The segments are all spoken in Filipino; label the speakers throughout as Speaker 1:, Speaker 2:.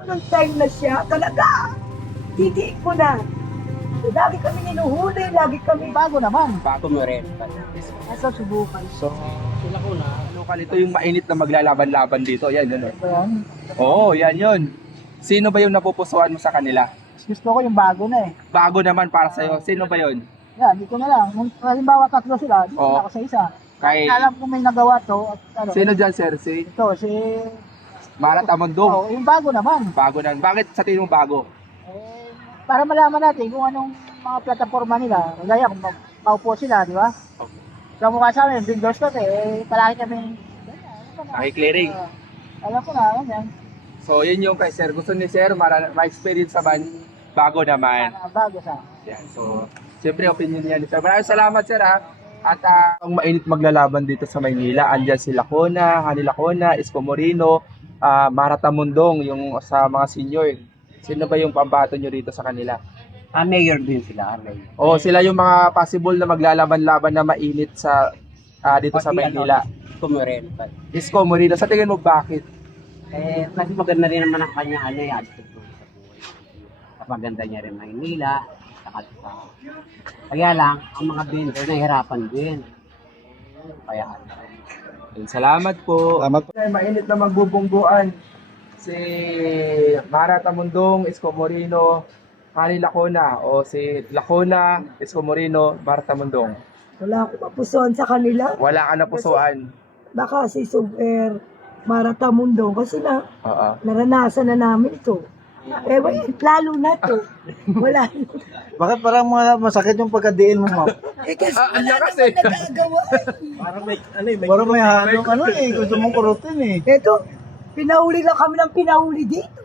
Speaker 1: nung time na siya, talaga, titiin ko na. Lagi kami hinuhuli, lagi kami...
Speaker 2: Bago naman.
Speaker 3: Bago mo rin.
Speaker 1: Nasa subukan.
Speaker 3: So, sila ko na. Local, ito yung mainit na maglalaban-laban dito. Yan, yun.
Speaker 2: Ayan.
Speaker 3: Oo, yan yun. Sino ba yung napupusuan mo sa kanila?
Speaker 2: Gusto ko yung bago na eh.
Speaker 3: Bago naman para sa'yo. Sino ba yun?
Speaker 2: Yan, dito na lang. Kung halimbawa tatlo sila, dito
Speaker 3: Oo.
Speaker 2: na ako sa isa.
Speaker 3: Kay...
Speaker 2: Alam ko may nagawa to. At, ano,
Speaker 3: Sino dyan, sir? Si
Speaker 2: Ito, si...
Speaker 3: Marat Amondong.
Speaker 2: Oh, yung bago naman.
Speaker 3: Bago na. Bakit sa tingin mo bago?
Speaker 2: Eh, para malaman natin kung anong mga plataforma nila. Kaya kung maupo sila, di ba? Sa mukha sa amin, Windows ko eh, palagi kami...
Speaker 3: Naki-clearing.
Speaker 2: Alam ko na, yan.
Speaker 3: So, yun yung kay sir. Gusto ni sir, ma-experience naman. Bago naman.
Speaker 2: Bago sa...
Speaker 3: Yan. So, siyempre opinion niya ni sir. Maraming salamat sir ha. At ang mainit maglalaban dito sa Maynila, andyan si Lacona, Hani Lacona, Isko Moreno, Marat Amondong, yung sa mga senior. Sino ba yung pambato nyo rito sa kanila?
Speaker 4: Mayor din sila, mayor.
Speaker 3: O sila yung mga possible na maglalaban-laban na mainit sa dito sa Maynila.
Speaker 4: Kumurin.
Speaker 3: Isko Moreno, sa tingin mo bakit?
Speaker 4: Eh, kasi maganda rin naman ang kanya, attitude sa buhay. Kapaganda niya rin Maynila, saka sa... Kaya lang, ang mga vendor nahihirapan din. Kaya,
Speaker 3: Salamat po.
Speaker 2: Salamat po.
Speaker 3: Mainit na magbubungguan si Marat Amondong, Isko Moreno, Hani Lacona o si Lacona, Isko Moreno, Marat Amondong.
Speaker 1: Wala akong mapusuan sa kanila.
Speaker 3: Wala ka na pusuan.
Speaker 1: Baka si Super Maratamundong kasi
Speaker 3: Oo.
Speaker 1: naranasan na namin ito. Eh, lalo na to. Wala.
Speaker 2: Bakit parang masakit yung pagkadiin mo, ma'am?
Speaker 1: Eh, kasi
Speaker 3: ang
Speaker 1: wala
Speaker 3: lakas
Speaker 1: naman
Speaker 3: eh.
Speaker 1: nagagawa.
Speaker 2: Parang may halong ano eh, gusto mong kurutin eh.
Speaker 1: Ito, pinahuli lang kami ng pinahuli dito.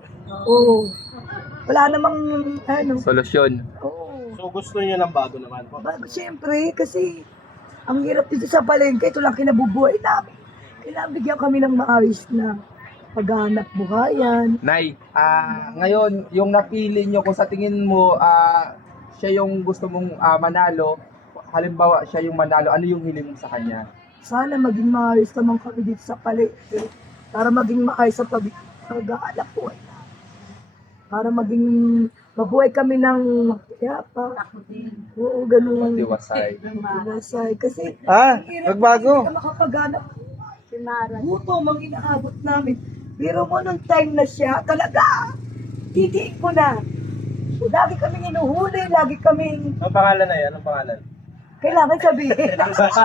Speaker 1: Oo. Wala namang, ano.
Speaker 3: Solusyon.
Speaker 1: Oo.
Speaker 2: So gusto niyo ng bago naman po?
Speaker 1: Bago siyempre, kasi ang hirap dito sa palengke, ito lang kinabubuhay namin. Kailangan bigyan kami ng maayos na paghahanap buhayan.
Speaker 3: Nay, ngayon, yung napili nyo, kung sa tingin mo, siya yung gusto mong manalo, halimbawa siya yung manalo, ano yung hiling mo sa kanya?
Speaker 1: Sana maging maayos naman kami dito sa palengke para maging maayos sa paghahanap buhay namin. Para maging mabuhay kami ng yapa. Oo, ganun.
Speaker 3: Diwasay.
Speaker 1: Diwasay. Kasi,
Speaker 2: Magbago.
Speaker 1: hindi ka makapaghanap. Buto, mang inaabot namin. Pero mo nung time na siya, talaga, titiin ko na. Lagi kami hinuhuli, lagi kami...
Speaker 2: Ang pangalan na yan, anong pangalan?
Speaker 1: Kailangan sabihin.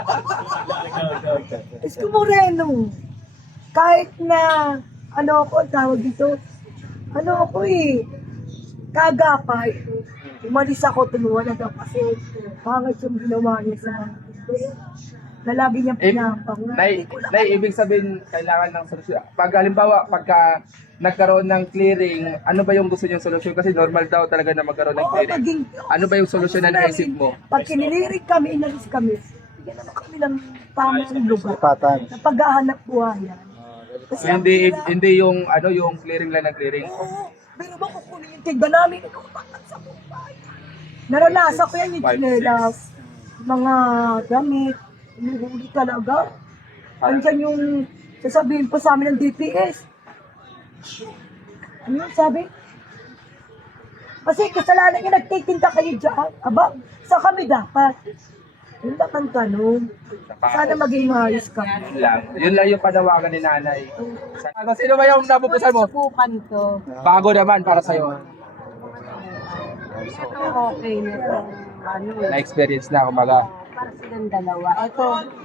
Speaker 1: Isko Moreno. Kahit na, ano ako, tawag dito, ano ako kagapay. Umalis ako, tulungan na daw kasi pangit yung ginawa niya sa mga na lagi niyang pinapang.
Speaker 3: Nay, ibig sabihin, kailangan ng solusyon. Pag halimbawa, pagka nagkaroon ng clearing, ano ba yung gusto niyong solusyon? Kasi normal daw talaga na magkaroon ng clearing. Ano ba yung solusyon na naisip mo?
Speaker 1: Pag kinilirik kami, inalis kami, bigyan naman kami ng tamang lugar
Speaker 2: Patan.
Speaker 1: na paghahanap buhayan. Kasi
Speaker 3: Hindi yung ano yung clearing lang ng clearing.
Speaker 1: oo, pero ba kukunin yung tigda namin, inuutakan sa buhay. Naranasan ko yan yung chinelas, mga damit, umuhuli talaga. Andyan yung sasabihin pa sa amin ng DPS. Ano yung sabi? Kasi kasalanan niya, nagtitinda kayo dyan. Aba, sa kami dapat. Yun lang ang tanong. Sana maging maayos kami.
Speaker 3: Yun lang yung panawagan ni nanay. Sino ba yung napupusan mo?
Speaker 5: Subukan to.
Speaker 3: Bago naman para sa'yo.
Speaker 5: Okay na to. Ano
Speaker 3: Na-experience na, kumaga.
Speaker 5: para silang dalawa. Ito.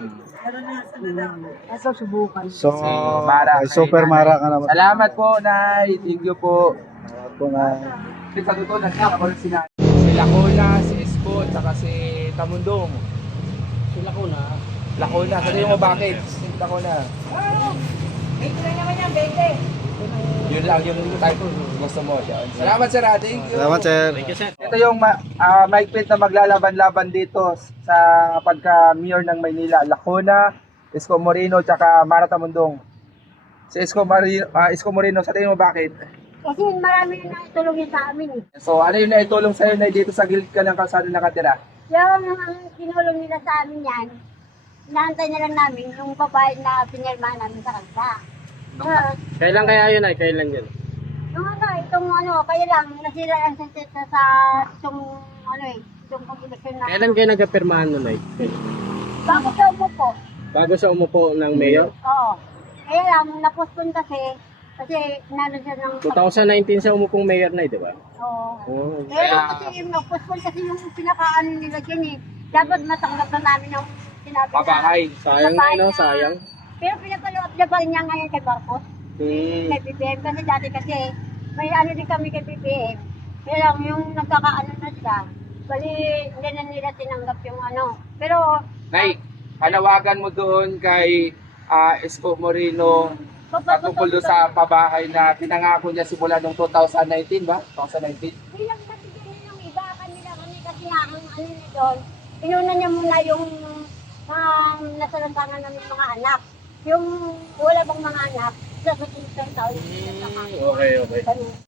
Speaker 5: Ito, subukan.
Speaker 2: So,
Speaker 3: Mara.
Speaker 2: super Mara ka naman.
Speaker 3: Salamat po, Nay. Thank you po.
Speaker 2: Po na.
Speaker 3: Sa totoo, nagkakaroon si Nanay. Si Lacona, si Isko, at saka si Tamundong.
Speaker 4: sila ko na.
Speaker 3: Lacona, sabihin mo bakit? Lacona.
Speaker 1: Ito lang naman yan, 20.
Speaker 3: Yun lang yung type gusto mo siya. Salamat sir, thank you.
Speaker 2: Salamat, sir.
Speaker 3: Ito yung maigpit na maglalaban-laban dito sa pagka-mayor ng Maynila. Lacona, Isko Moreno, tsaka Marat Amondong. Si Isko Moreno, sa tingin mo bakit?
Speaker 5: Kasi marami na itulungin sa amin eh.
Speaker 3: So ano yung naitulong sa'yo na dito sa gilid ka ng kalsada nakatira?
Speaker 5: Yung ang kinulong nila sa amin yan, inaantay na lang namin yung babae na pinirmahan namin sa kanta.
Speaker 4: Kailan kaya yun ay? Kailan yun?
Speaker 5: Yung ano, itong ano, kaya lang, nasira ang sa itong ano eh, itong eleksyon na.
Speaker 6: Kailan kayo nagkapirmahan nun, Nay?
Speaker 5: Bago daw mo po.
Speaker 6: Bago siya umupo ng mayor?
Speaker 5: Oo. Kaya lang, napostpone kasi nalo siya ng...
Speaker 6: 2019 siya umupong mayor, Nay, di ba?
Speaker 5: Oo.
Speaker 6: Oo.
Speaker 5: Kaya lang kasi napostpone kasi yung pinakaano nila dyan eh. Dapat matanggap na namin yung sinabi na.
Speaker 3: Pabahay.
Speaker 6: Sayang na, no? Sayang.
Speaker 5: Pero pinapalood na pa rin niya ngayon kay Marcos.
Speaker 6: Hmm.
Speaker 5: Kay BBM. Kasi dati kasi, may ano din kami kay BBM. Kaya lang, yung nagkakaano na siya, bali, hindi na nila tinanggap yung ano. Pero,
Speaker 3: Nay, panawagan mo doon kay Isko Moreno patungkol doon sa pabahay na pinangako niya simula noong 2019 ba? 2019?
Speaker 5: bilang nabigyan niya yung iba kanila kami kasi nga ang ano niya doon, inuna niya muna yung nasalantangan namin mga anak. Yung wala bang mga anak, sa susunod taon.
Speaker 6: Okay, okay.
Speaker 5: Ganun.